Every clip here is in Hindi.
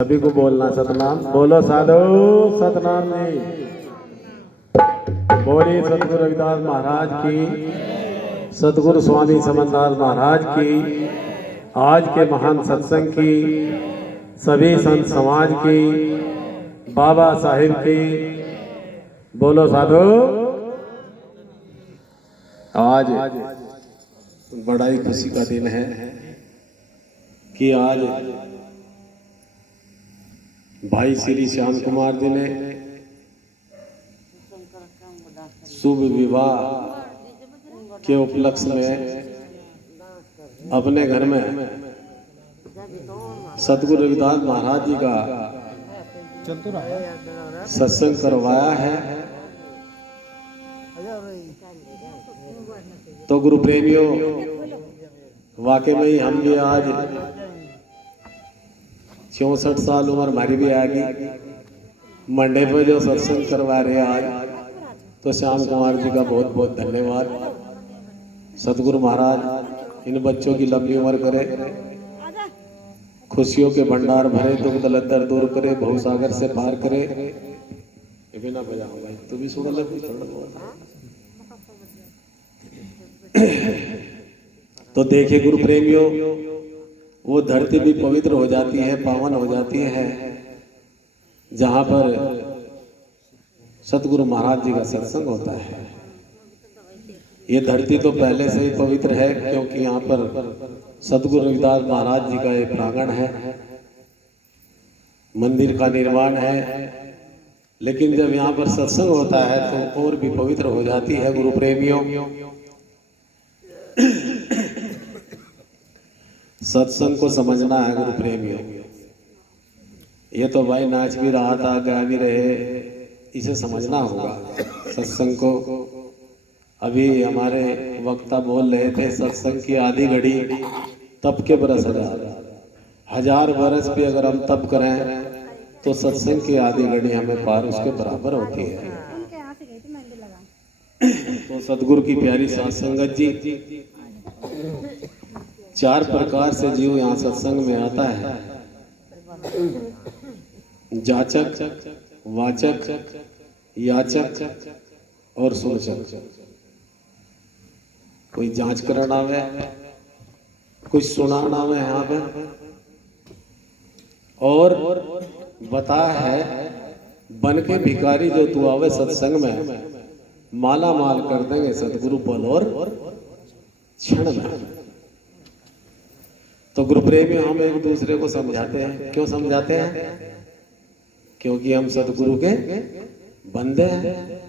सभी को बोलना सतनाम। बोलो साधु सतनाम जी। बोलिए सतगुरु रविदास महाराज की, सतगुरु स्वामी समनदास महाराज की, आज के महान सत्संग की, सभी संत समाज की, बाबा साहिब की। बोलो साधु। आज बड़ा ही खुशी का दिन है कि आज भाई श्री श्याम कुमार जी ने शुभ विवाह के उपलक्ष्य में अपने घर में सतगुरु रविदास महाराज जी का सत्संग करवाया है। तो गुरु प्रेमियों, वाकई में ही हम भी आज 64 साल उम्र हमारी भी आ गई, मंडे पे जो सत्संग करवा रहे हैं आज, तो श्याम कुमार जी का बहुत बहुत धन्यवाद। सतगुरु महाराज इन बच्चों की लंबी उम्र करे, खुशियों के भंडार भरे, दुख दलदर दूर करे, भवसागर से पार करे। ये भी ना बजाओ भाई, तू भी सुन लग। तो देखिए गुरु प्रेमियों, वो धरती भी पवित्र हो जाती है, पावन हो जाती है, जहां पर सतगुरु महाराज जी का सत्संग होता है। ये धरती तो पहले से ही पवित्र है, क्योंकि यहाँ पर सतगुरु रविदास महाराज जी का एक प्रांगण है, मंदिर का निर्माण है। लेकिन जब यहाँ पर सत्संग होता है तो और भी पवित्र हो जाती है गुरु प्रेमियों। सत्संग को समझना है गुरु प्रेमियों। ये तो भाई नाच भी रहा था, गा भी रहे, इसे समझना होगा सत्संग को। अभी हमारे वक्ता बोल रहे थे, सत्संग की आधी घड़ी तप के बरस हजार बरस भी अगर हम तप करें तो सत्संग की आधी घड़ी हमें पार उसके बराबर होती है। तो सतगुरु की प्यारी साथ संगत जी, 4 प्रकार से जीव यहाँ सत्संग में आता है। जाचक, वाचक, याचक और सुनचक। कोई जांच करना आवे, कोई सुनाना आवे यहाँ पे, और बता है बन के भिखारी जो तू आवे सत्संग में, माला माल कर देंगे सतगुरु पल और क्षण में। तो गुरु प्रेमी हम एक दूसरे को समझाते हैं। क्यों समझाते हैं? क्योंकि हम सतगुरु के बंदे हैं,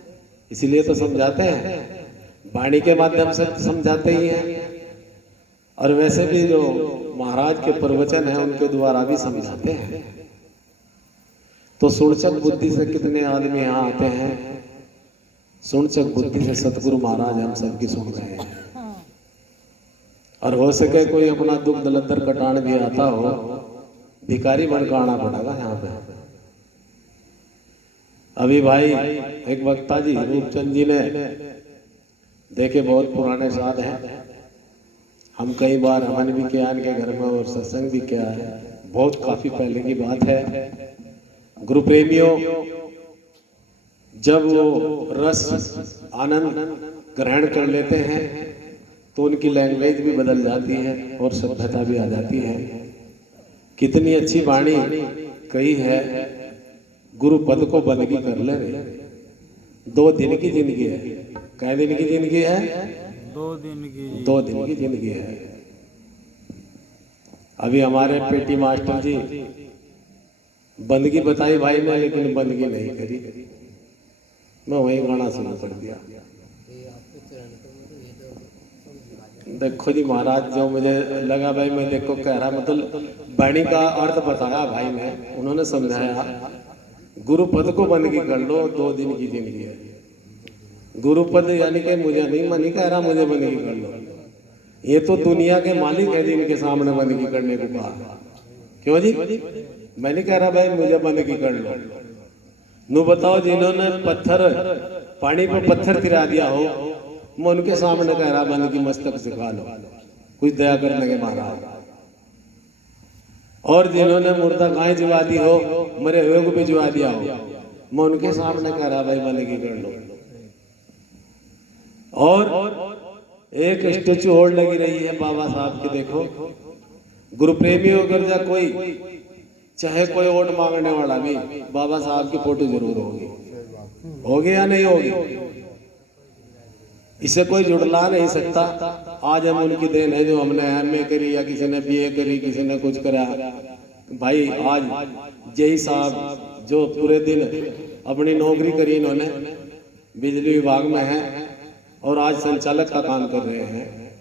इसलिए तो समझाते हैं। वाणी के माध्यम से समझाते ही हैं, और वैसे भी जो महाराज के प्रवचन हैं उनके द्वारा भी समझाते हैं। तो सुनचक बुद्धि से कितने आदमी यहाँ आते हैं, सुनचक बुद्धि से सतगुरु महाराज हम सबकी सुन रहे हैं। और हो सके कोई अपना दुख दलदर कटान भी आता हो, भिखारी बनकर आना पड़ेगा यहाँ पे। अभी भाई एक वक्ता जी रूपचंद जी ने देखे, बहुत पुराने साध हैं, हम कई बार हमने भी किया इनके घर में और सत्संग भी किया है, बहुत काफी पहले की बात है। गुरु प्रेमियों, जब वो रस आनंद ग्रहण कर लेते हैं तो उनकी लैंग्वेज भी बदल जाती है और सभ्यता भी आ जाती है। कितनी अच्छी वाणी कही है, गुरु पद को बंदगी कर ले रे। 2 दिन की जिंदगी है। कै दिन की जिंदगी है? 2 दिन की जिंदगी है। अभी हमारे पेटी मास्टर जी बंदगी बताई भाई ने, लेकिन बंदगी नहीं करी। मैं वही गाना सुना पड़ दिया। देखो जी महाराज, जो मुझे लगा भाई मैं देखो कह रहा, मतलब वाणी का अर्थ बताया भाई ने, उन्होंने समझाया गुरु पद को बंदगी कर लो, 2 दिन की जिंदगी है। गुरु पद यानी कि मुझे नहीं कह रहा मुझे बंदगी कर लो, ये तो दुनिया के मालिक है जिनके सामने बंदगी करने को कहा। क्यों जी? मैं नहीं कह रहा भाई मुझे बंदगी कर लो। नू बताओ, जिन्होंने पत्थर पानी पर पत्थर गिरा दिया हो, मैं उनके सामने कह रहा बंदगी मस्तक सिखा लो, कुछ दया करने के महाराज। और जिन्होंने मुर्दा गाय जुआ दी हो, मरे हुए को भी जुआ दिया हो, मैं उनके सामने कह रहा भाई बनेगी कर लो। और एक स्टेचू और लगी रही है बाबा साहब की, देखो गुरु प्रेमी अगर जा कोई, चाहे कोई वोट मांगने वाला भी, बाबा साहब की फोटो जरूर होगी या नहीं होगी, इसे कोई जुड़ला नहीं सकता। आज हम उनकी देन है जो हमने एमए करी या किसी ने बीए करी, किसी ने कुछ करा। भाई आज जेई साहब जो पूरे दिन अपनी नौकरी करी, इन्होंने बिजली विभाग में है और आज संचालक का काम कर रहे हैं।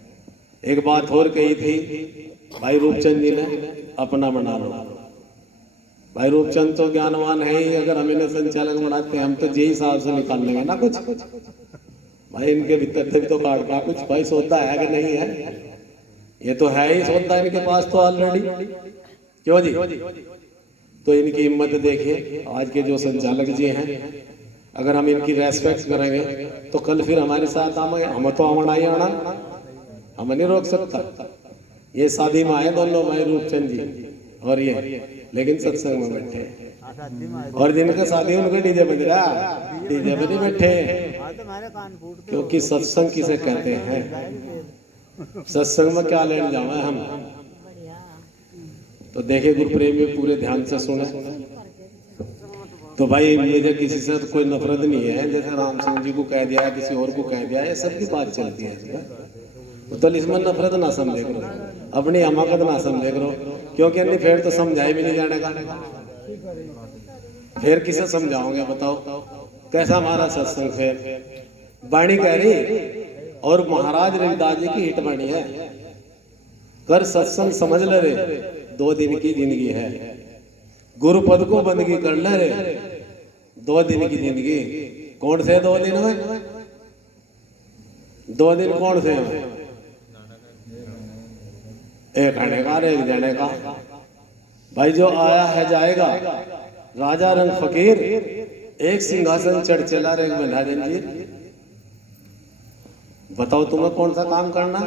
एक बात और कही थी भाई रूपचंद जी ने, अपना बना लो। भाई रूपचंद तो ज्ञानवान है ही, अगर हम इन्हें संचालक बनाते हैं हम तो जेई साहब से निकाल लेंगे ना कुछ। भाई इनके भीतर से तो काटना कुछ, भाई सौदा है कि नहीं है, ये तो है ही सौदा इनके पास तो ऑलरेडी, क्यों जी। तो इनकी हिम्मत देखिए, आज के जो संचालक जी हैं, अगर हम इनकी रेस्पेक्ट करेंगे तो कल फिर हमारे साथ आएंगे। हम तो आना ही आना, हम नहीं रोक सकता। ये शादी में आए दोनों भाई रूपचंद जी और ये, लेकिन सत्संग में बैठे हैं। और जिनका शादी उनका डीजे बज रहा, डीजे पे नहीं बैठे, क्योंकि सत्संग किसे कहते हैं, सत्संग में क्या लेने जावे हम। तो देखे गुरु प्रेमी पूरे ध्यान से सुने। तो भाई मुझे किसी से तो कोई नफरत नहीं है, जैसे राम सिंह जी को कह दिया, किसी और को कह दिया, ये सबकी बात चलती है। तो इसमें नफरत ना समझे करो, अपनी हमाकत ना समझे करो, क्योंकि अन्य फिर तो समझाए भी नहीं जाने का, फिर किसे समझाओगे बताओ। कैसा हमारा सत्संग, फिर वाणी कह रही और महाराज रविदास जी की हिट वाणी है, कर सत्संग समझ ले रे, 2 दिन की जिंदगी है, गुरु पद को बंदगी कर ले रे, 2 दिन की जिंदगी। कौन से 2 दिन में, 2 दिन कौन से हैं? एक आने का एक जाने का। भाई जो आया है जाएगा, राजा रंग फकीर, एक सिंहासन चढ़ चला रे बना जंजीर। बताओ तुम्हें कौन सा काम करना,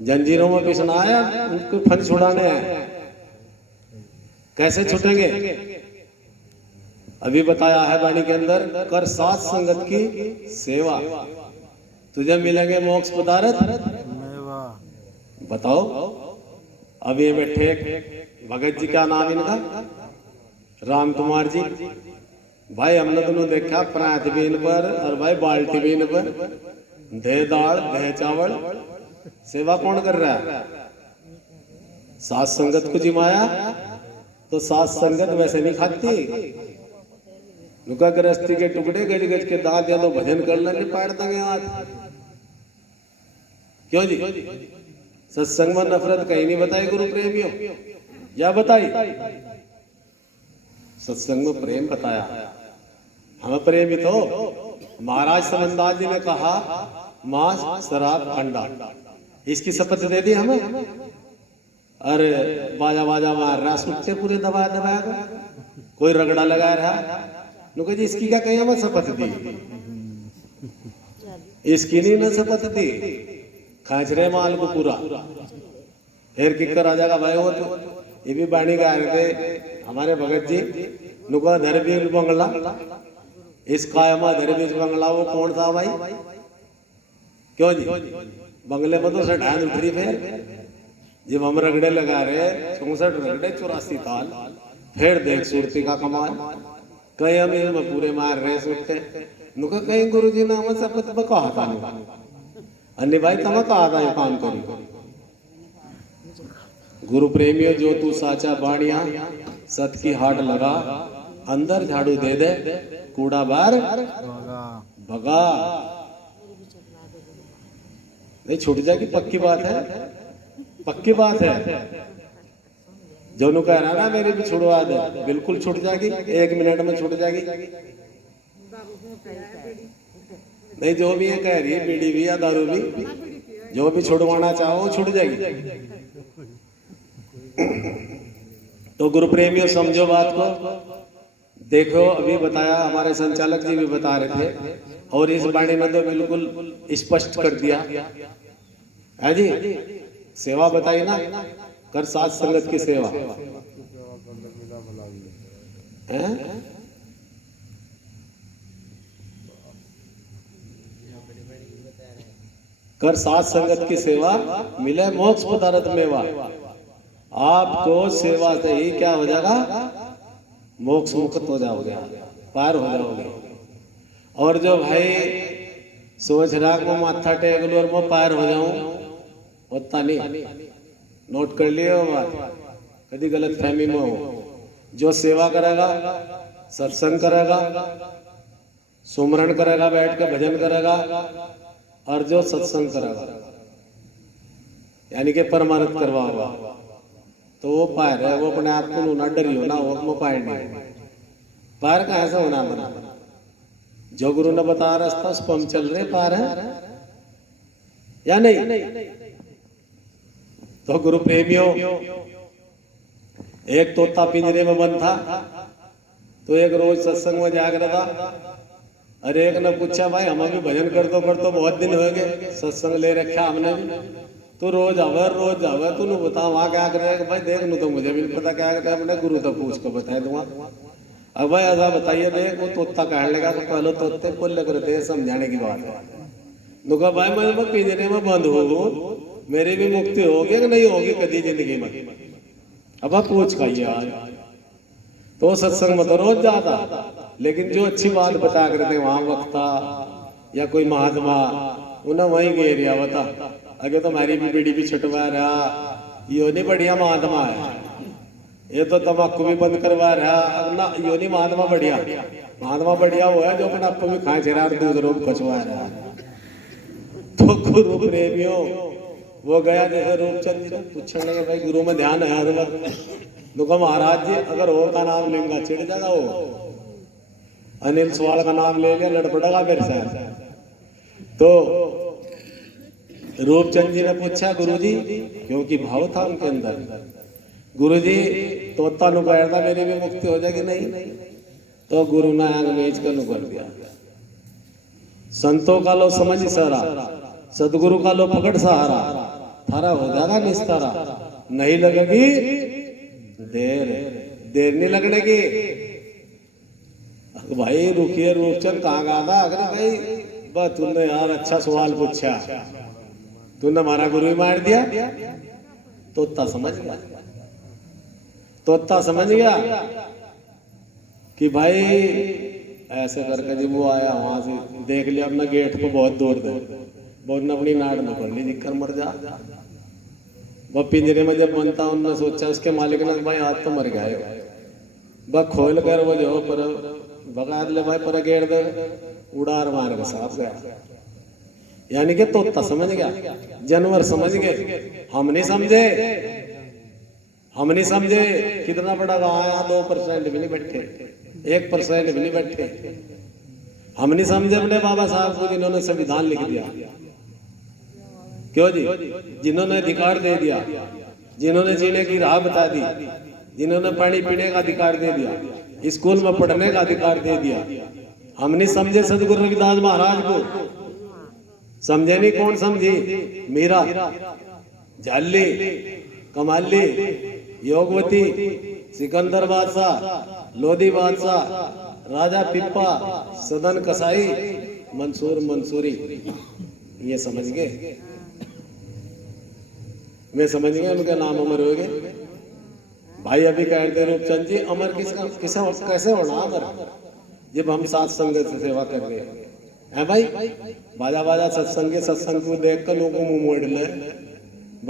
जंजीरों में पिसना आया, उनको फन छुड़ाने हैं। कैसे छुटेंगे, अभी बताया है वाणी के अंदर, कर साथ संगत की सेवा, तुझे मिलेंगे मोक्ष पदार्थ। बताओ अब ये बैठे भगत जी, क्या नाम इनका, राम कुमार जी। भाई हमने दोनों देखा प्रात भी इन पर और भाई बाल्टी भी इन पर, दे दाल दे चावल, सेवा कौन कर रहा है, सात संगत को जिमाया। तो सात संगत वैसे नहीं खाती, नुका गृहस्थी के टुकड़े गज गज के दांत या तो भजन कर लेने पाड़ देंगे आज, क्यों जी। सत्संग में नफरत कहीं नहीं बताई गुरु प्रेमियों, या बताई, सत्संग में प्रेम बताया। हमें प्रेमित हो, महाराज समनदास जी ने कहा मांस शराब अंडा, इसकी शपथ दे दी हमें। अरे बाजा बाजा मार रहा, सुट्टे पूरे दबा दबा, कोई रगड़ा लगा रहा, नुका जी इसकी क्या कहीं हमें शपथ दी, इसकी नहीं ना शपथ दी, खांच रहे माल को पूरा। फिर किक्कर आ जाएगा भाई, वो तो ये भी बाणी गा रहे थे हमारे भगत जी, नुका धरबीर बंगला, इस कायमा धरबीर बंगला, वो कौन था भाई, क्यों जी। बंगले में तो सठान उतरी, फिर जब हम रगड़े लगा रहे 64 रगड़े 84 ताल, फिर देख सुरती का कमाल, कहीं हम इनमें पूरे मार रहे सुरते, नुका कहीं गुरु जी ने हमें शपथ में कहा था, अन्य भाई तब कहा था ये काम करी। गुरु प्रेमियों जो तू साचा बाणिया, सत की हाट लगा, अंदर झाड़ू दे दे, कूड़ा बार भगा। नहीं छूट जाएगी, पक्की बात है, पक्की बात है। जो नु कह रहा ना मेरी भी छुड़वा दे, बिल्कुल छूट जाएगी, 1 मिनट में छूट जाएगी। नहीं जो भी ये कह रही है, बीड़ी भी या दारू भी, जो भी छुड़वाना चाहो छूट जाएगी। तो गुरु प्रेमियों समझो बात को, देखो अभी बताया, हमारे संचालक जी भी बता रहे थे, और इस वाणी ने तो बिल्कुल स्पष्ट कर दिया है जी। सेवा बताई ना, कर साथ संगत की सेवा हैं? कर साथ संगत की सेवा मिले मोक्ष पदार्थ मेवा। आपको सेवा से ही क्या हो जाएगा? मोक्ष मुक्त हो जाओगे, पार हो जाओगे। और जो भाई सोच रहा मैं माथा टेक लूं और मैं पार हो जाऊं, होता नहीं। नोट कर लियो बात, कभी गलत फहमी में हो। जो सेवा करेगा, सत्संग करेगा, सुमरण करेगा, बैठ के भजन करेगा, और जो सत्संग करेगा यानी कि परमार्थ करवाएगा, तो वो पार है। वो अपने आप को ना डरियो ना हो, वो पार नहीं। पार कहाँ से होना बना? जो गुरु ने बता रास्ता उस पर हम चल रहे, पार है या नहीं? तो गुरु प्रेमियों, एक तोता पिंजरे में बंद था, तो एक रोज सत्संग में जाग रहा था। अरे एक ने पूछा, भाई हम भी भजन कर दो बहुत दिन हो गए, सत्संग ले रखा हमने भी, तो रोज आवे तू नु बता वहां क्या करे? भाई देख नु तो मुझे भी नहीं पता क्या करे, मैंने गुरु तो पूछ कर बता दूंगा। अब भाई ऐसा बताइए, देख वो तोता कहने लगा तो पहले तोते बोल लग रहे थे, समझाने की बात है। दुखा भाई मैं पिंजरे में बंद हो, मेरी भी मुक्ति होगी कि नहीं होगी कभी जिंदगी में? अब आप पूछ खाइए आज। तो सत्संग में तो रोज जाता, लेकिन जो अच्छी बात बता करते वहां वक्ता या कोई महात्मा उन्हें वहीं गए रिया बता, अगे तो हमारी भी बीड़ी भी छुटवा रहा, यो नहीं बढ़िया महात्मा है, ये तो तम्बाकू भी बंद करवा रहा। अब ना यो नहीं महात्मा बढ़िया, महात्मा बढ़िया वो है जो अपने आपको भी खाए चेहरा दूसरों को कचवा रहा। तो गुरु प्रेमियों, वो गया जैसे रूपचंद जी, पूछने लगे भाई गुरु में ध्यान है हर वक्त? दुखा महाराज जी अगर हो का नाम लेंगा चिढ़ जाएगा वो। अनिल सवाल का नाम ले लिया, लड़ पड़ेगा मेरे साथ। तो रूपचंद जी ने पूछा गुरुजी, क्योंकि भाव था उनके अंदर, गुरुजी तोता नु कहता मेरी भी मुक्ति हो जाएगी नहीं? तो गुरु ने आंग मेज कर नु कर दिया। संतों का लो समझ सारा, सदगुरु का लो पकड़ सहारा, थारा हो जाएगा निस्तारा। नहीं लगेगी देर, देर नहीं लगने की। भाई रुकिए, रूपचंद कहाँ गया था? अगर भाई बस तूने यार अच्छा सवाल पूछा, तूने हमारा गुरु ही मार दिया। तोता समझ गया, तोता समझ गया कि भाई ऐसे करके जब वो आया वहां से देख लिया अपना गेट को बहुत दूर दे, बहुत अपनी नाड़ में पड़ ली, दिक्कत मर जा। वह पिंजरे में जब बनता उन्होंने सोचा, उसके मालिक ने भाई आज तो मर गए, वह खोल कर वो जो पर बगा ले भाई पर गेट दे, उड़ार मार के साफ गया। यानी कि तोता समझ गया, जानवर समझ गए, हम नहीं समझे, हम नहीं समझे। कितना बड़ा आया, 2% भी नहीं बैठे, 1% भी नहीं बैठे। हम नहीं समझे अपने बाबा साहब को जिन्होंने संविधान लिख दिया। क्यों जी? जिन्होंने अधिकार दे दिया, जिन्होंने जीने की राह बता दी, जिन्होंने पानी पीने का अधिकार दे दिया, स्कूल में पढ़ने का अधिकार दे दिया। हम नहीं समझे सदगुरु रविदास महाराज को, समझे नहीं। कौन समझी? मीरा, झाली, कमाली, योगवती, सिकंदर बादशाह, लोधी बादशाह, राजा पिप्पा, सदन कसाई, मंसूर मंसूरी, ये समझ गए। वे समझ गए उनके नाम अमर हो गए। भाई अभी कहते रूपचंद जी अमर किसका कैसे होना अमर? जब हम साथ संगत से सेवा कर रहे हैं भाई। बाजा बाजा सत्संग को देख कर लोगों मुंह मोड़ ले,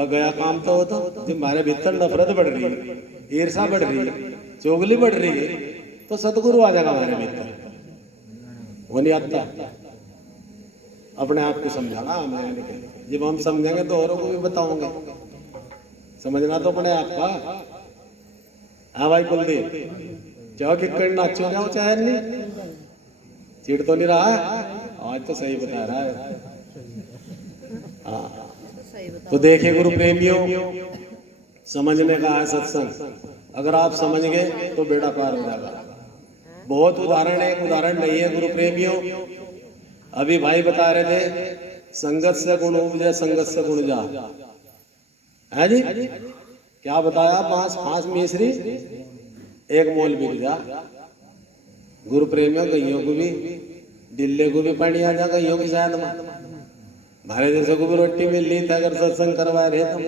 गया काम तो होता। जब हमारे भीतर नफरत बढ़ रही है, ईर्षा बढ़ रही है, चोगली बढ़ रही है, तो सतगुरु आ जाएगा हमारे भीतर। वो नहीं आता। अपने आप को समझाना हमें, जब हम समझेंगे तो औरों को भी बताओगे। समझना तो अपने आप का। हाँ भाई कुलदीप, चाहो कि कहीं नाचो जाओ चाहे नहीं, चिड़ तो नहीं रहा है? आज तो सही बता रहा है। हाँ तो देखिए गुरु प्रेमियों, समझने का है सत्संग। अगर आप समझ गए तो बेड़ा पार हो जाएगा। बहुत उदाहरण है, एक उदाहरण नहीं है गुरु प्रेमियों। अभी भाई बता रहे थे संगत से गुण उपजे, संगत से गुण जा, है जी। क्या बताया? 5 मिसरी एक मोल बिक जा। गुरु प्रेमियों गईयों को भी दिल्ली को भी पानी आ जा, गईयों की शायद हमारे जैसे को भी रोटी मिल ली था अगर सत्संग करवा रहे तुम।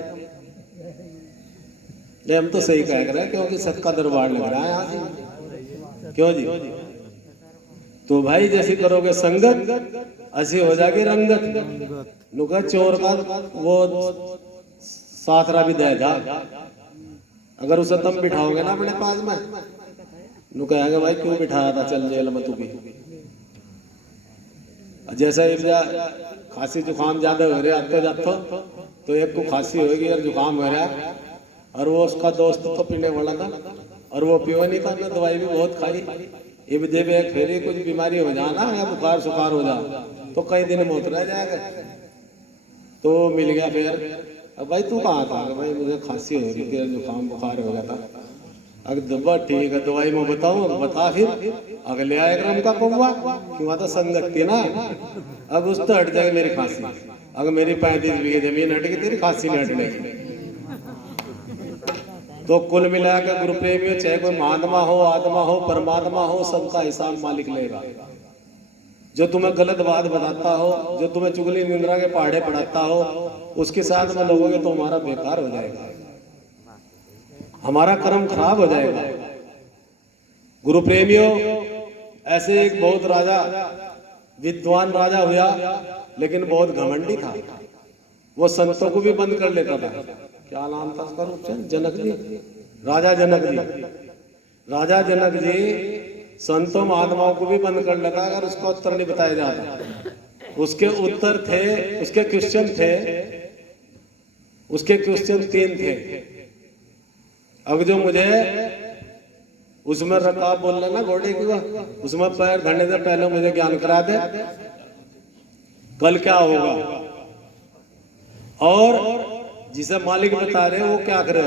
नहीं हम तो सही कह रहे हैं क्योंकि सत का दरबार लग रहा है यहाँ से। क्यों जी? तो भाई जैसी करोगे संगत ऐसी हो जाएगी रंगत। नुका चोर का वो साथरा भी देगा अगर उसे तुम बिठाओगे ना अपने पास में, नु कहेंगे भाई क्यों बिठाया था, चल जेल में तू भी। जैसा खांसी जुकाम ज्यादा हो रहा है जातो तो एक को खांसी होगी और जुकाम हो रहा है और वो उसका दोस्त तो पीने वाला था और वो पीवा नहीं था, ने दवाई भी बहुत खाई। अब जब एक फेरी कुछ बीमारी हो जाना या बुखार सुखार हो जा तो कई दिन में उतर जाएगा। तो मिल गया फिर, अब भाई तू कहाँ था? भाई मुझे खांसी हो रही थी, जुकाम बुखार हो गया था। अगर दबा ठीक है दवाई में बताऊँ, बता फिर अगले आए क्रम का कौवा क्यों तो संगत थी ना। अब उस तो हट जाएगी मेरी खांसी, अगर मेरी 35 बीघे जमीन हटेगी तेरी खांसी नहीं हटने। तो कुल मिला के गुरु प्रेमियों चाहे कोई महात्मा हो, आत्मा हो, परमात्मा हो, सबका हिसाब मालिक लेगा। जो तुम्हें गलत बात बताता हो, जो तुम्हें चुगली निंद्रा के पहाड़े पढ़ाता हो, उसके साथ में लोगोगे तो हमारा बेकार हो जाएगा, हमारा कर्म खराब हो जाएगा। गुरु प्रेमियों ऐसे एक बहुत राजा विद्वान राजा हुआ लेकिन बहुत घमंडी था। वो संतों को भी बंद कर लेता था। क्या नाम था उसका? जनक जी, राजा जनक जी। राजा जनक जी संतों महात्माओं को भी बंद कर लेता अगर उसका उत्तर नहीं बताया जाता। उसके उत्तर थे, उसके क्वेश्चन थे, उसके क्वेश्चन 3 थे। अब जो मुझे उसमें रकाब बोल लेना घोड़े की, उसमें पैर धरने से पहले मुझे ज्ञान करा दे कल क्या होगा, और जिसे मालिक बता रहे वो क्या करे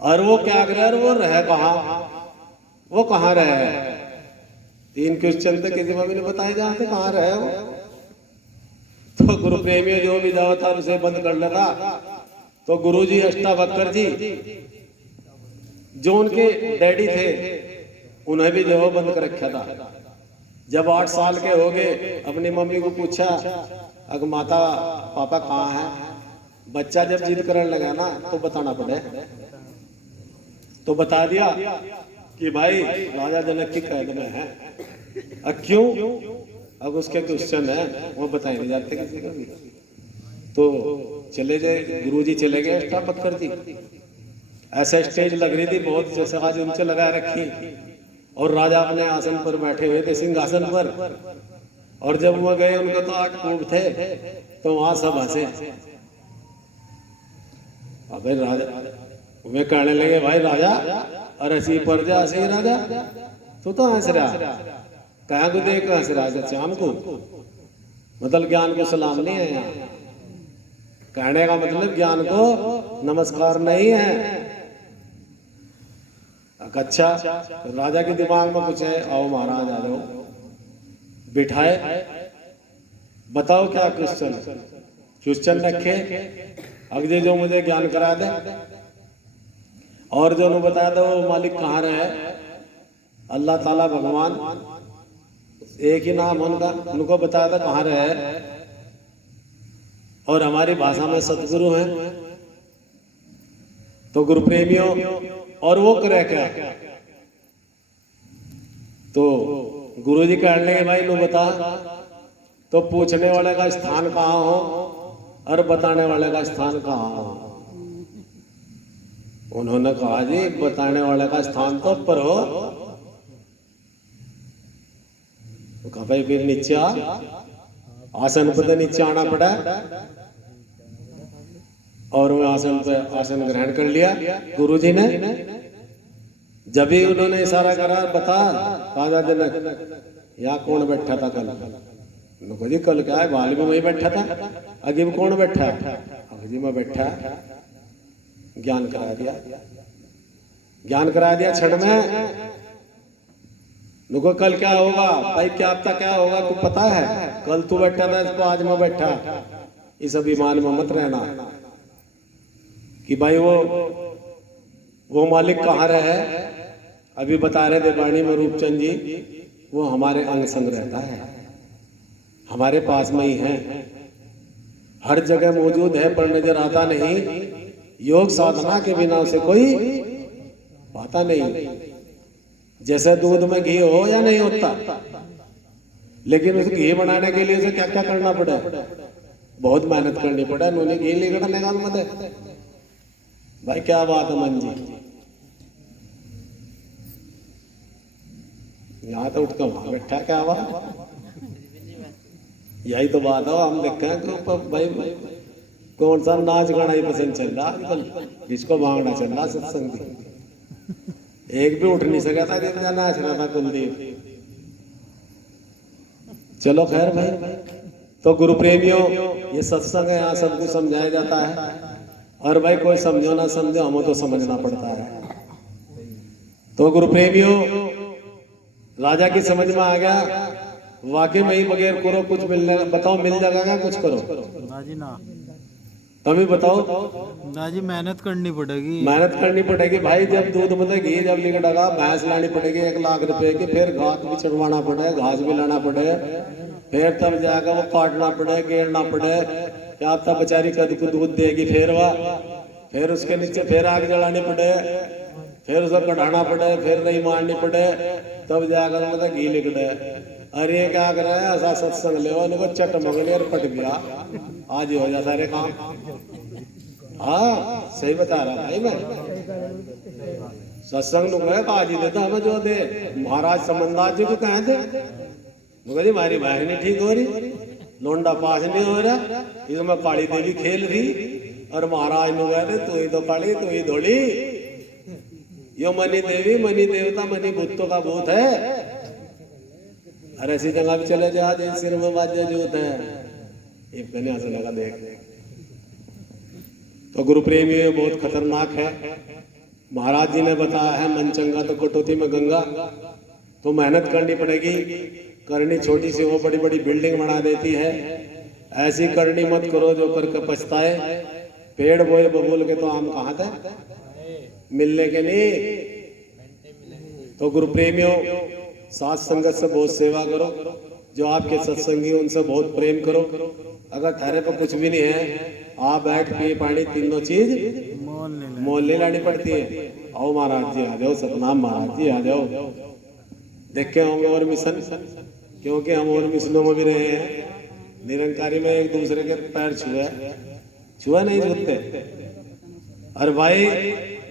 और वो क्या करे और वो रहे कहाँ, वो कहाँ रहे। 3 क्वेश्चन थे, किसी में भी नहीं बताए जाते कहाँ रहे वो। तो गुरु प्रेमी जो भी जाओ था उसे बंद कर लेता। तो गुरुजी अष्टावक्र जी जो उनके डैडी थे उन्हें भी जो बंद कर रखा था। जब 8 साल के हो गए अपनी मम्मी को पूछा अगर माता पापा कहाँ हैं। बच्चा जब जिद करने लगा ना तो बताना पड़े, तो बता दिया कि भाई राजा जनक की कैद में है। अब क्यों? अब उसके क्वेश्चन है वो बताए नहीं जाते किसी को भी। तो चले गए गुरुजी, चले गए अष्टावक्र जी। ऐसा स्टेज लग रही थी बहुत, जैसे आज उनसे लगा रखी, और राजा अपने आसन पर बैठे हुए थे सिंहासन पर। और जब वो गए उनके तो 8 कोप थे, तो वहां सब हंसे। अबे राजा वे कहने लगे भाई राजा अरे सी पर जा सही राजा तू तो हंस रहा, कहा को देख हंस रहा चाम को, मतलब ज्ञान को सलाम नहीं है यहाँ। कहने का मतलब ज्ञान को नमस्कार नहीं है। अच्छा राजा के दिमाग में कुछ है, आओ महाराज आ जाओ, बिठाए, बताओ क्या क्वेश्चन। क्वेश्चन रखे, अगले जो मुझे ज्ञान करा दे, और जो उन्होंने बताया था वो मालिक कहाँ रहे, अल्लाह ताला भगवान एक ही नाम उनका, उनको बताया था कहाँ रहे, और हमारी भाषा में सतगुरु हैं। तो गुरु प्रेमियों और वो करे क्या? तो गुरु जी कहने लगे भाई लो बता, तो पूछने वाले का स्थान कहाँ हो और बताने वाले का स्थान कहाँ हो। उन्होंने कहा जी बताने वाले का स्थान तो ऊपर हो। तो कहा भाई फिर नीचे आ, आसन पर नीचे आना पड़ा, और वो आसन पे आसन ग्रहण कर लिया गुरुजी ने। जब भी उन्होंने इशारा करा बता राजा जनक यहाँ कौन बैठा था कल। उनको जी कल क्या है, बाल में वही बैठा था। अजीब कौन बैठा? अजीब में बैठा। ज्ञान करा दिया, ज्ञान करा दिया क्षण में। नुको कल क्या होगा भाई, क्या अब तक क्या होगा तू पता है? कल तू बैठा था, इसको आज मैं बैठा, इस अभिमान में मत रहना। कि भाई वो मालिक कहाँ रहे। अभी बता रहे थे वाणी में रूपचंद जी, वो हमारे अंग संग रहता है, हमारे पास में ही है, हर जगह मौजूद है पर नजर आता नहीं। योग साधना के बिना उसे कोई पाता नहीं। जैसे दूध में घी हो या नहीं होता, लेकिन उस घी बनाने के लिए उसे क्या क्या करना पड़ा, बहुत मेहनत करनी पड़ा। उन्होंने घी निकलने का मत है भाई। क्या बात है मन जी, यहाँ तो उठकर वहां बैठा, क्या बात। यही तो बात है, हम देखें तो भाई कौन सा नाच गाना ही पसंद चल रहा आजकल, जिसको भांगना चल रहा सत्संग। एक भी उठ नहीं सका था जब नाच रहा था कुलदीप। चलो खैर भाई, तो गुरु प्रेमियों, ये सत्संग है, यहाँ सब कुछ समझाया जाता है। और भाई कोई समझो ना समझो, हमें तो समझना पड़ता है। तो गुरु प्रेमियों, राजा की समझ में आ गया वाकई में ही बगैर करो कुछ मिलने, बताओ मिल जाएगा क्या? कुछ करो ना जी ना, तभी बताओ ना जी, मेहनत करनी पड़ेगी, मेहनत करनी पड़ेगी भाई। जब दूध में घी जब लिकड़ेगा, भैंस लानी पड़ेगी 1 लाख रुपए की, फिर घास भी चढ़वाना पड़े, घास भी लाना पड़े, फिर तब जाकर वो काटना पड़े, गेरना पड़े, क्या तब बेचारी कद को दूध देगी, फिर उसके नीचे फिर आग जलानी पड़े, फिर उसे कढ़ाना पड़े, फिर रही मारनी पड़े, तब जाकर मतलब घी लिकड़े। अरे क्या कर रहा है, ऐसा सत्संग ले उनको चट मंगले और पट गया, आज ही हो जा सारे काम। हाँ सही बता रहा भाई मैं। सत्संग आज ही देता हमें जो दे। महाराज समन्दास जी को कहे थे, जी हमारी बहन नहीं ठीक हो रही, लोंडा पास नहीं हो रहा, इसमें काली देवी खेल रही। और महाराज ने कहे तू ही तो काली, तू ही धोली, यो मनी देवी, मनी देवता, मनी भूतों का भूत है। अरे ऐसी जगह भी चले जा जिस सिर में बाजे जूत है। एक हंसने लगा देख। तो गुरु प्रेमी बहुत खतरनाक है। महाराज जी ने बताया है मन चंगा तो कटौती में गंगा। तो मेहनत करनी पड़ेगी, करनी छोटी सी वो बड़ी बड़ी बिल्डिंग बना देती है। ऐसी करनी मत करो जो करके पछताए। पेड़ बोए बबूल के तो आम कहाँ थे मिलने के लिए। तो गुरु प्रेमियों, साथ संगत से बहुत सेवा करो, जो आपके सत्संगी उनसे बहुत प्रेम करो। अगर थारे पर कुछ भी नहीं है, आप बैठ पिए पानी तीनों चीज मोल ले लानी पड़ती है। आओ महाराज जी आ जाओ, सतनाम महाराज जी आ जाओ। देखे होंगे और मिशन, क्योंकि हम और मिशनों में भी रहे हैं। निरंकारी में एक दूसरे के पैर छुआ नहीं छूते। अरे भाई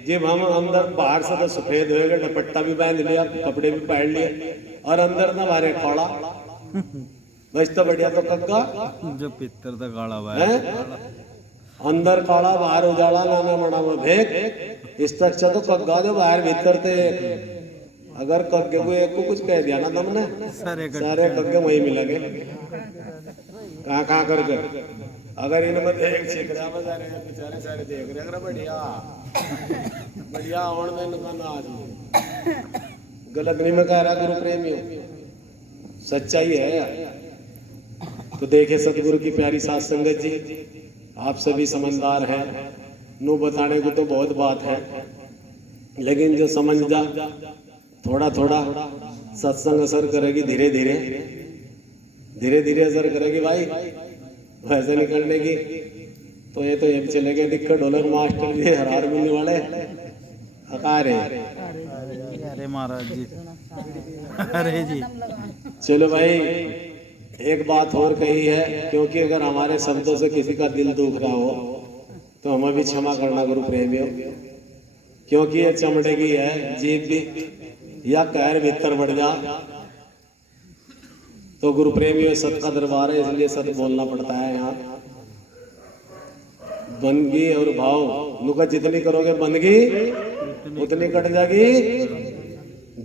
जब हम अंदर बाहर से तो सफेद हो गए, दुपट्टा भी बांध लिया, कपड़े भी पहन लिए, और अंदर ना मारे काला, बस तो बढ़िया तो कग्गा जो पितर तो काला हुआ है, अंदर काला बाहर उजाला, नाना मना में भेद। इस तरह अच्छा तो कग्गा जो बाहर भीतर थे। अगर कग्गे को एक को कुछ कह दिया ना तुमने, सारे कग्गे वही मिलेंगे कहाँ करके। अगर इनमें देख सीख रहा बेचारे सारे देख रहे, अगर बढ़िया बढ़िया और में इनका नाज गलत नहीं मैं कह रहा गुरु प्रेमियों, सच्चाई है। तो देखे सतगुरु की प्यारी साथ संगत जी, आप सभी समझदार हैं। नो बताने को तो बहुत बात है, लेकिन जो समझ जा थोड़ा थोड़ा सत्संग असर करेगी, धीरे धीरे असर करेगी भाई। वैसे नहीं करने की तो ये भी चले गए दिक्कत। डॉलर मास्टर जी हरार मिलने वाले अकारे। अरे महाराज जी, अरे जी चलो भाई, एक बात और कही है, क्योंकि अगर हमारे शब्दों से किसी का दिल दुख रहा हो तो हमें भी क्षमा करना गुरु प्रेमियों, क्योंकि ये चमड़े की है, जीभ भी या कहर भीतर बढ़ जा। तो गुरु प्रेमियों सत का दरबार है, इसलिए सत बोलना पड़ता है। यहाँ बंदगी और भाव नुका जितनी करोगे बंदगी उतनी कट जाएगी,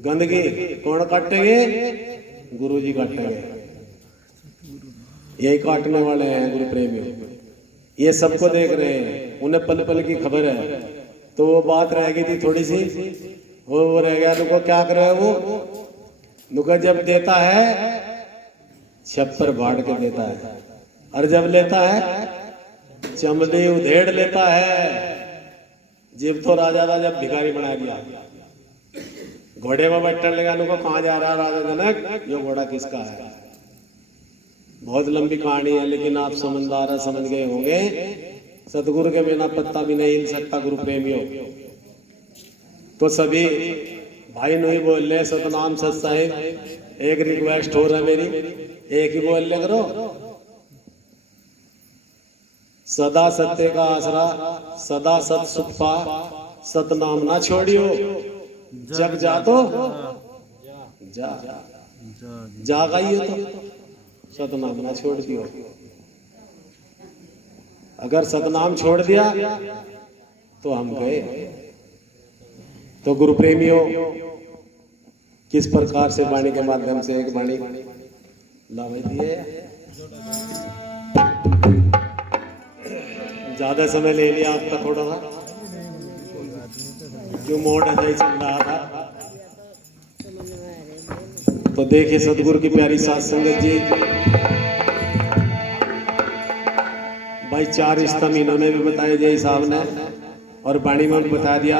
गंदगी कौन काटेंगे? गुरु जी काटेंगे। यही काटने वाले हैं गुरु प्रेमियों। ये सबको देख रहे हैं, उन्हें पल पल की खबर है। तो वो बात रह गई थी थोड़ी सी, वो रह गया। नुका क्या करे वो, नुका जब देता है छप्पर बांट के देता है, और जब लेता है चमड़ी उधेड़ लेता है। जीव तो राजा था जब भिखारी बना दिया। घोड़े में बैठने लगा, उनको कहाँ जा रहा है राजा जनक, ये घोड़ा किसका है। बहुत लंबी कहानी है, लेकिन आप समझदार समझ गए होंगे। सतगुरु के बिना पत्ता भी नहीं हिल सकता गुरु प्रेमियों। तो सभी भाई नहीं बोल ले सतनाम सत साहिब, एक रिक्वेस्ट हो रहा है मेरी, एक ही बोल ले करो। सदा सत्य का आसरा, सदा सत सुख पा, सतनाम ना छोड़ियो, जग जा तो जा जागा ही हो तो सतनाम ना छोड़ दियो। अगर सतनाम छोड़ दिया तो हम गए। तो गुरु प्रेमियों, किस प्रकार से वाणी के माध्यम से एक वाणी लाभ दिए। ज्यादा समय ले लिया आपका थोड़ा सा, क्यों मोड ऐसा ही चल रहा था। तो देखिए सतगुरु की प्यारी साथ संगत जी, भाई 4 स्तंभ इन्होंने भी बताए जय साहब ने, और वाणी में भी बता दिया।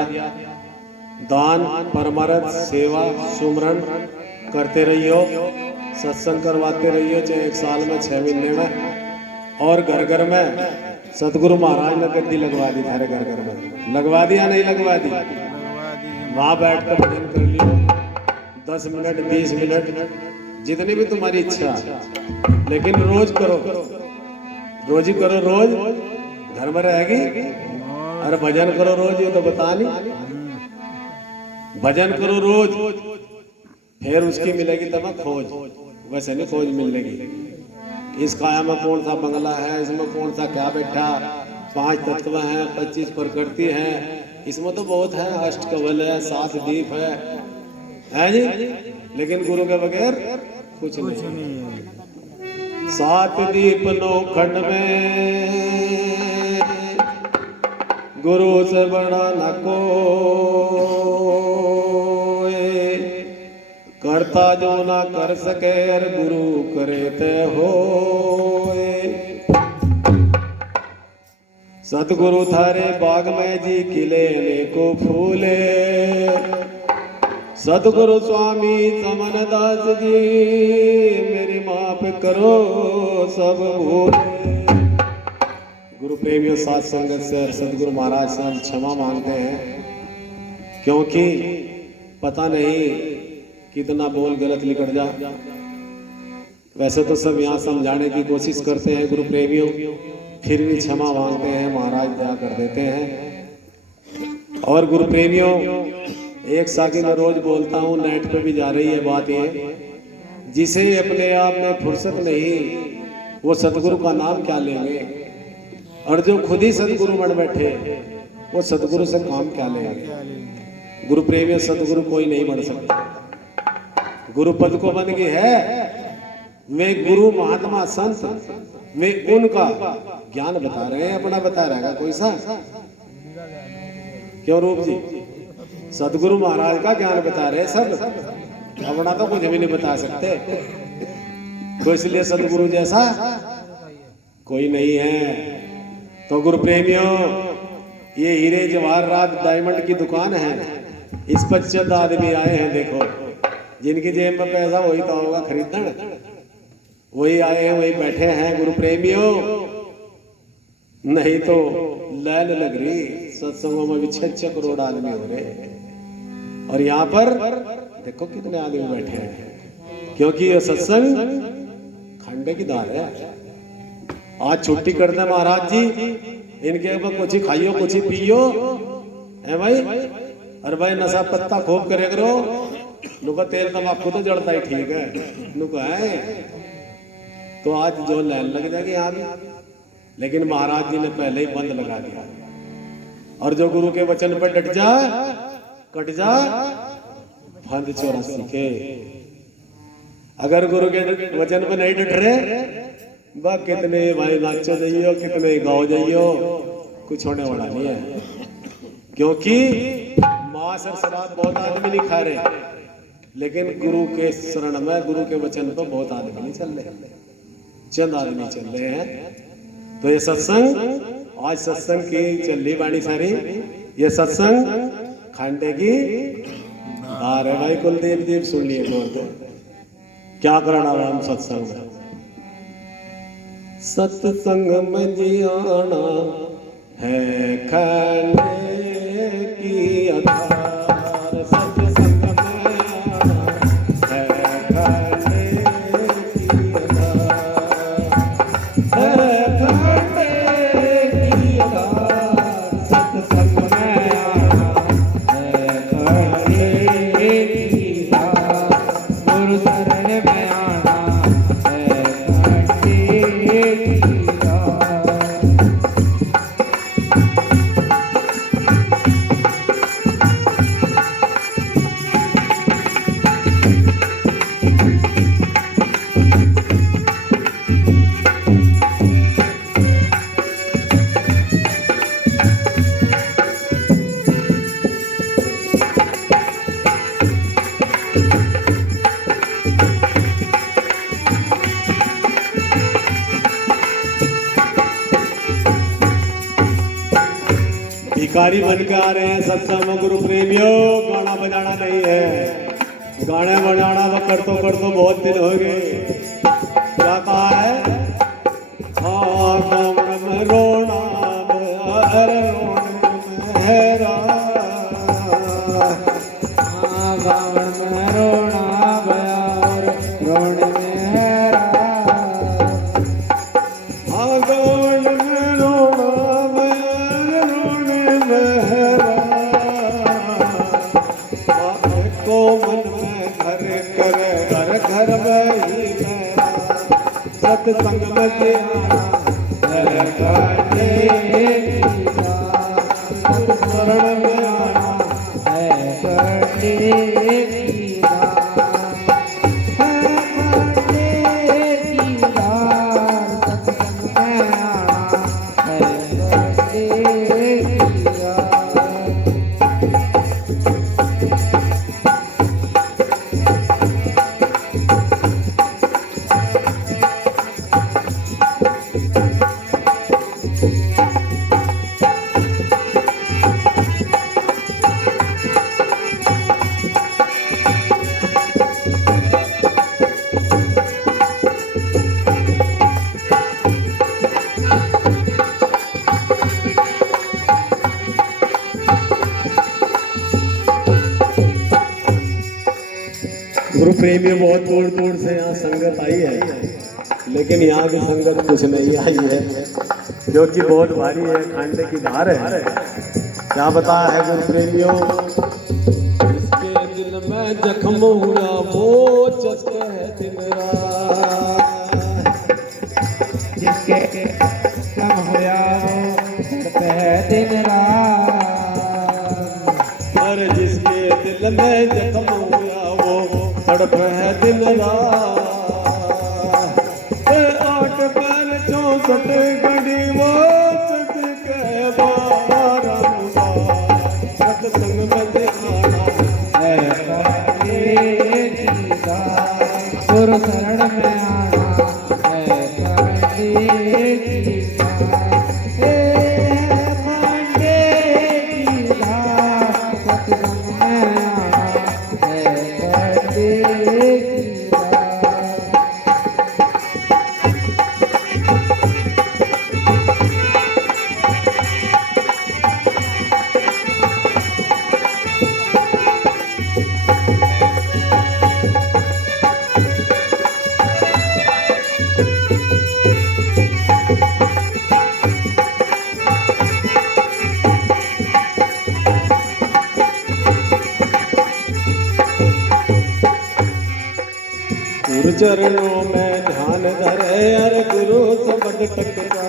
दान, परमार्थ, सेवा, सुमरन करते रहियो, सत्संग करवाते रहियो, चाहे 1 साल में 6 महीने में। और घर घर में सतगुरु महाराज ने गद्दी लगवा दी, थारे घर घर में लगवा दी या नहीं लगवा दी। वहां बैठ कर भजन कर लियो, 10 मिनट 20 मिनट जितनी भी तुम्हारी इच्छा, लेकिन रोज करो, रोज ही करो। रोज घर में रहेगी, अरे भजन करो रोज, ये तो बता नहीं। भजन करो रोज, फिर उसकी मिलेगी तब खोज, वैसे नहीं खोज मिलेगी। इस काया में कौन सा बंगला है, इसमें कौन सा क्या बैठा, 5 तत्व हैं, 25 प्रकृति है, इसमें तो बहुत है, अष्टकवल है, 7 दीप है जी। लेकिन गुरु के बगैर कुछ नहीं। 7 दीप 9 खंड में, गुरु से बड़ा न कोई, करता जो ना कर सके, अर गुरु करे ते होए। सतगुरु थारे बाग में जी खिले को फूले, सतगुरु स्वामी चमन दास जी मेरी माफ करो सब भूले। गुरु प्रेमियों, साथ संगत से सतगुरु महाराज से हम क्षमा मांगते हैं, क्योंकि पता नहीं कितना बोल गलत निकल जा। वैसे तो सब यहाँ समझाने की कोशिश करते हैं गुरु प्रेमियों, फिर भी क्षमा मांगते हैं, महाराज दया कर देते हैं। और गुरु प्रेमियों, एक साकी मैं रोज बोलता हूँ, नेट पे भी जा रही है बात ये, जिसे अपने आप में फुर्सत नहीं, वो सतगुरु का नाम क्या लेंगे। और जो खुद ही सतगुरु बन बैठे, वो सतगुरु से काम क्या लेंगे। गुरु प्रेमियों, सतगुरु कोई नहीं बन सकता। गुरु पद को बन गई है, वे गुरु महात्मा संत, वे उनका ज्ञान बता रहे हैं, अपना बता रहेगा कोई सा। क्यों रूप जी, सतगुरु महाराज का ज्ञान बता रहे सब, अपना तो कुछ भी नहीं बता सकते। तो इसलिए सतगुरु जैसा कोई नहीं है। तो गुरु प्रेमियों, ये हीरे जवाहरात डायमंड की दुकान है, इस पर चंद आदमी आए हैं, देखो जिनकी जेब में पैसा वही तो होगा खरीदन, वही आए हैं, वही बैठे हैं। गुरु प्रेमियों, नहीं तो लैल लग रही सत्संगों में भी 6 करोड़ आदमी हो रहे, और यहाँ पर देखो कितने आदमी बैठे हैं, क्योंकि ये सत्संग खंडे की धार है। आज छुट्टी कर दे महाराज जी, इनके ऊपर कुछ ही खाइयो कुछ ही पियो है भाई। अरे भाई नशा पत्ता खूब करे करो, नुका तेल तम्बाकू तो जड़ता ही ठीक है, नुका है। तो आज जो लाइन लग जाएगी यहाँ भी, लेकिन महाराज जी ने पहले ही बंद लगा दिया। और जो गुरु के वचन पर डट जा, कट जा, फंद 84 के। अगर गुरु के वचन पर नहीं डट रहे, बा कितने भाई नाचो जाइयो, कितने गाओ जाइयो, कुछ होने वाला नहीं है। क्योंकि मांस और शराब बहुत आदमी नहीं खा रहे, लेकिन गुरु के शरण में, गुरु के वचन पर बहुत आदमी नहीं चल रहे, चंद आदमी चल रहे हैं। तो ये सत्संग, आज सत्संग की चल रही वाणी सारी, ये सत्संग खांडे की धार है भाई। कुलदीप जी सुनिए बोलते क्या करना हम सत्संग में। सत्संग में जियाना है खाने की आधार। सत्संग में आना है खाने की आधार। है खाने की आधार। सत्संग में आना है खाने की आधार। गुरु शरण में आना है खाने की आधार। भिखारी बन के आ रहे हैं सत्संग में गुरु प्रेमियों। गाना बजाना नहीं है, गाने बजाना तो कर तो बहुत दिन हो गए। क्या कहा है? हाँ गाँव में रोना अरे रोने में हेरा। हाँ गाँव में रोना और रोने में हेरा। हाँ गाँव में रोना को मन में घर करे घर घर वही मेरा। सत्संग में जियाना है खाने की आधार। सत्संग में आना है खाने की आधार। है खाने की आधार। सत्संग में आना है खाने की आधार। गुरु प्रेमी बहुत दूर दूर से यहाँ संगत आई है, लेकिन यहाँ की संगत कुछ नहीं आई है क्योंकि बहुत भारी है, खांडे की धार है। क्या बताया है गुरु प्रेमियों? जिसके दिल में जख्म हुआ वो चस्के है दिन रात। जिसके जख्म हुआ वो है दिन रात। और जिसके दिल में जख्म हुआ वो तड़प है दिन रात। 8 पैर 64 घड़ी वो चढ़ के बारंबार। सत्संग में दिखाना है खाने की आधार। गुरु शरण में आना है खाने की आधार। खाने की आधार। सत्संग में आना है खाने की आधार। गुरु चरणों में ध्यान धरे अरे गुरु सबद टकरा।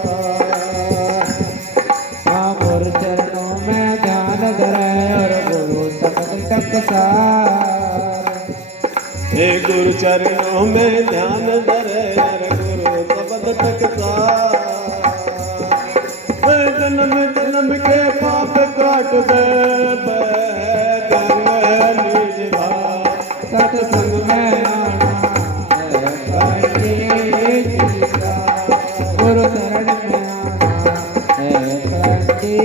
हाँ गुरु चरणों में ध्यान धरे और गुरु सबद टकरा। हे गुरु चरणों में ध्यान धरे अरे गुरु सबद टकरा। जन्म जन्म के पाप काट दे सत्संग में आना है खाने की आधार। गुरु शरण में आना है खाने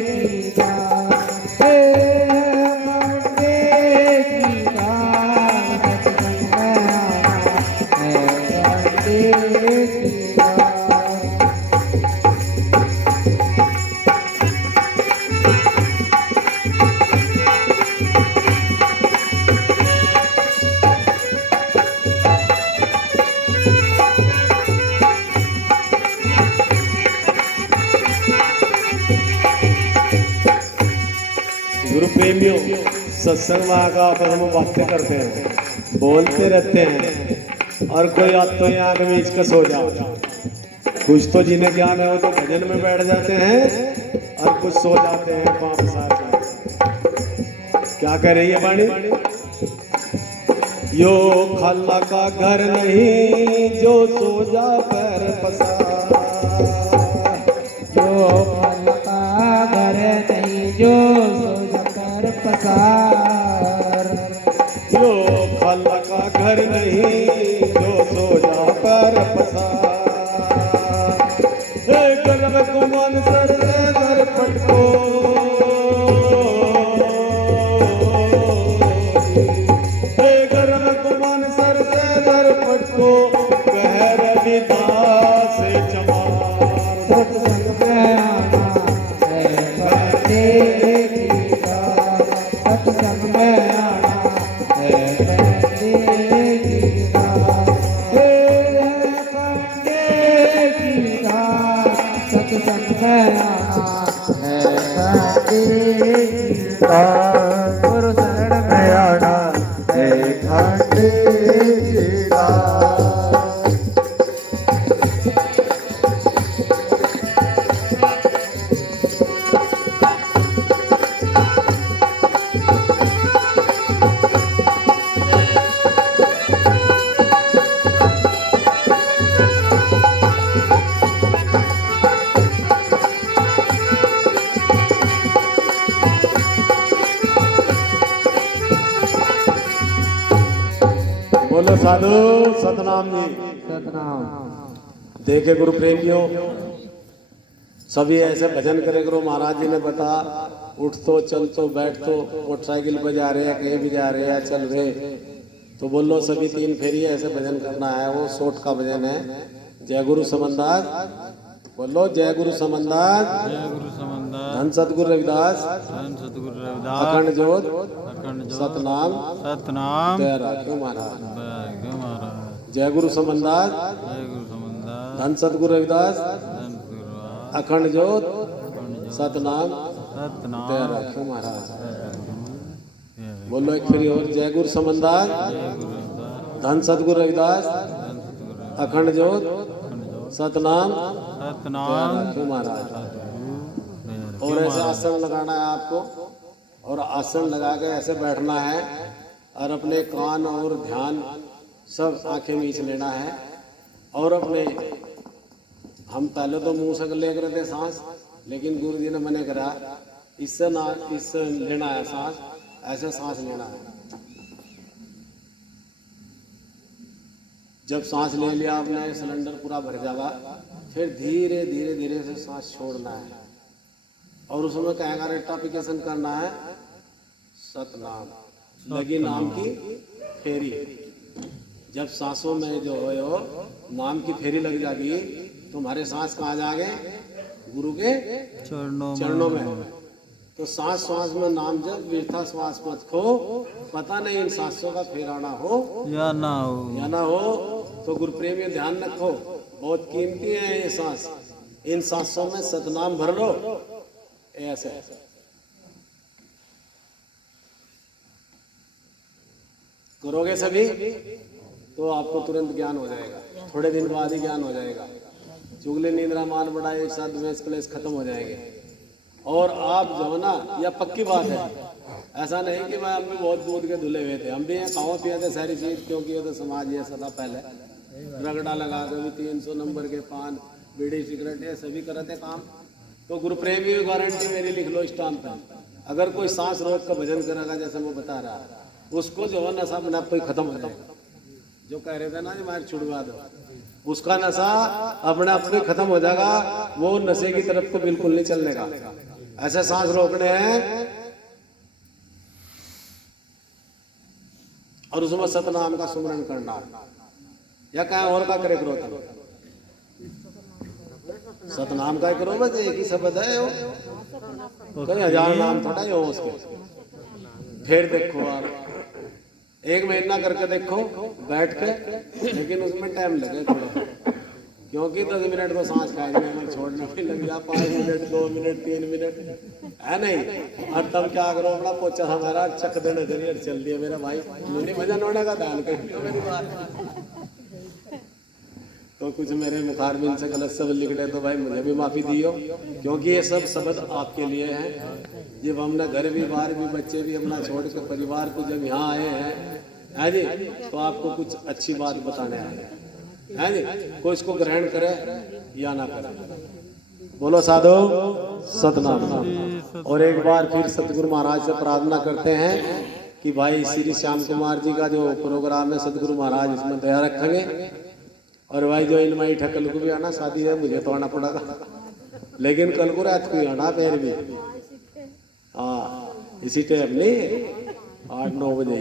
की आधार। प्रेमियों, सत्संग में आकर आपस में बातें करते हैं, बोलते रहते हैं, और कोई आप तो यहाँ के बीच का सो जाओ। कुछ तो जिन्हें ज्ञान है वो तो भजन में बैठ जाते हैं, और कुछ सो जाते हैं पांव पसार के। क्या कह रही है वाणी? यो खाला का घर नहीं जो सो जा पैर पसार, जो फल का घर नहीं जो सो कर पसार, यो खाला का घर नहीं जो सो जा पैर पसार। हे गर्व गुमान सर घर पटको, हे गर्व गुमान सर घर पटको, कह रविदास चमार। सत्संग में आना है बंदे की रात, सत्संग में आना है बंदे की रात, हे बंदे की रात, सत्संग में आना है बंदे की रात, गुरु शरण में आना है बंदे की रात। बोलो साधु सतनाम जी। सतनाम। देखे गुरु प्रेमियों, सभी ऐसे भजन करे करो। महाराज जी ने बता, उठ तो चल तो बैठ तो, मोटरसाइकिल पे जा रहे हैं, कहीं भी जा रहे हैं, चल रहे, तो बोलो सभी 3 फेरी ऐसे भजन करना है। वो सोट का भजन है। जय गुरु समनदास, बोलो जय गुरु समनदास, जय गुरु समंदर, धन सतगुरु रविदास, धन सतगुरु रविदास, अखंड जोत, अखंड जोत, सतनाम सतनाम, जय राखो महाराज। जय महाराज, जय गुरु समनदास, जय गुरु समंदर, धन सतगुरु रविदास, धन सतगुरु, अखंड जोत, अखंड जोत, सतनाम सतनाम, जय राखो महाराज। जय बोलो एक फिर और, जय गुरु समनदास, गुरु रविदास, धन सतगुरु रविदास, धन सतगुरु, अखंड जोत, अखंड जोत, सतनाम जय सतनाम, राखो महाराज। जय और ऐसे आसन लगाना है आपको, और आसन लगा के ऐसे बैठना है, और अपने कान और ध्यान सब आंखें मीच लेना है। और अपने, हम पहले तो मुंह से ले रहे थे सांस, लेकिन गुरु जी ने मने करा, इससे ना, इससे लेना है सांस, ऐसे सांस लेना है। जब सांस ले लिया आपने, सिलेंडर पूरा भर जाएगा, फिर धीरे धीरे धीरे से सांस छोड़ना है। और उसमें कहेगा रेटाफिकेशन करना है, सतनाम लगी नाम की फेरी। जब सांसों में जो हो नाम की फेरी लग जाएगी, तुम्हारे सांस कहाँ जागे? गुरु के चरणों में। तो सांस सांस में नाम जब, वृथा श्वास मत खो, पता नहीं इन सांसों का फेराना हो या ना या ना हो। तो गुरु प्रेमी ध्यान रखो, बहुत कीमती है ये सांस। इन सांसों में सतनाम भर लो, ऐसे करोगे सभी तो आपको तुरंत ज्ञान हो जाएगा। थोड़े दिन बाद ही ज्ञान हो जाएगा। चुगली निंद्रा माल बड़ा एक साथ द्वेष क्लेश खत्म हो जाएंगे। और आप जो है ना, यह पक्की बात है, ऐसा नहीं कि मैं, हम भी बहुत दूध के धुले हुए थे, हम भी खाओ पिए थे सारी चीज, क्योंकि ये तो समाज ये सदा पहले रगड़ा लगा के भी 300 नंबर के पान, बीड़ी सिगरेट ये सभी करते काम। तो गुरु प्रेमी गारंटी मेरी लिख लो स्टाम्प पे, अगर कोई सांस रोक का भजन करेगा जैसे मैं बता रहा, उसको जो है नशा अपने आप कोई खत्म हो जाएगा। जो कह रहे थे ना जी मार छुड़वा दो, उसका नशा अपने आप में खत्म हो जाएगा। वो नशे की तरफ को बिल्कुल नहीं चलने का। ऐसे सांस रोकने हैं और उसमें सतनाम का सुमरन करना, या कहीं और का करे करो, सतनाम का करो, बस एक ही शब्द है वो, कई हजार नाम थोड़ा ही हो उसके। फिर देखो आप 1 महीना करके देखो बैठ के, लेकिन उसमें टाइम लगे थोड़ा, क्योंकि 10 मिनट तो सांस खाएंगे हमें छोड़ना भी लग जा 5 मिनट 2 मिनट 3 मिनट है नहीं। और तब क्या करो अपना पोचा हमारा चक देने देने चल दिया मेरा भाई मुझे वजन होने का ध्यान कर मेरी बात। तो कुछ मेरे मुखारबिन से गलत शब्द लिख रहे तो भाई मुझे भी माफ़ी दियो, क्योंकि ये सब शब्द आपके लिए हैं। जब हमने घर भी बाहर भी बच्चे भी अपना छोड़ के परिवार को जब यहाँ आए हैं है जी, तो आपको कुछ अच्छी बात बताने आए हैं है जी। कोई इसको ग्रहण करे या ना करे। बोलो साधु सतनाम। और एक बार फिर सतगुरु महाराज से प्रार्थना करते हैं कि भाई श्री श्याम कुमार जी का जो प्रोग्राम है सतगुरु महाराज इसमें दया रखेंगे। और भाई जो इनमाई कल को भी आना शादी है मुझे तो आना पड़ेगा, लेकिन कल को रात को आना फिर भी हाँ इसी टाइम नहीं 8-9 बजे।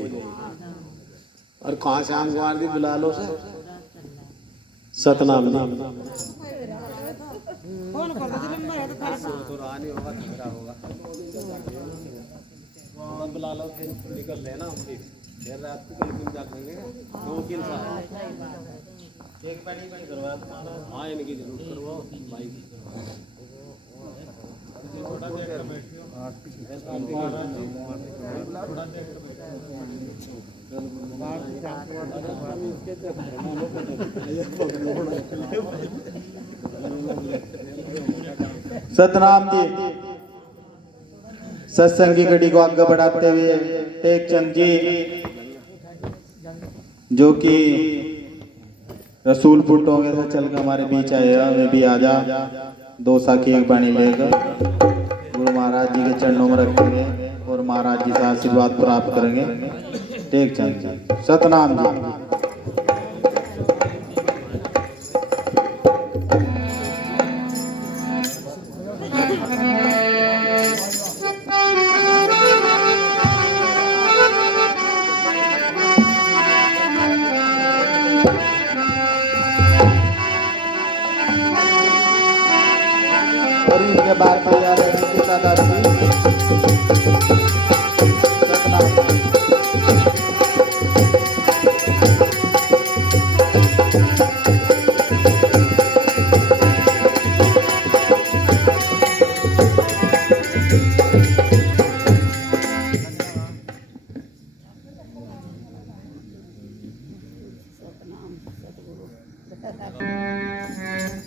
और कहाँ श्याम कुमार जी बुला लो से सतनाम नाम बुला लो फिर निकल लेना फिर रात को कल जा लेंगे 2-3 साल एक पानी की करवा हाँ इनकी जरूर करवाओ भाई की सतनाम जी सत्संग की घड़ी को आगे बढ़ाते हुए टेक चंद जी जो कि रसूलपुर टोंगे से चल के हमारे बीच आए हैं, वे भी आजा 2 साखी एक बाणी लेकर गुरु महाराज जी के चरणों में रखेंगे और महाराज जी से आशीर्वाद प्राप्त करेंगे। टेक चंद जी सतनाम जी। और इनके बाद तैयार है निकिता दास जी। सतनाम।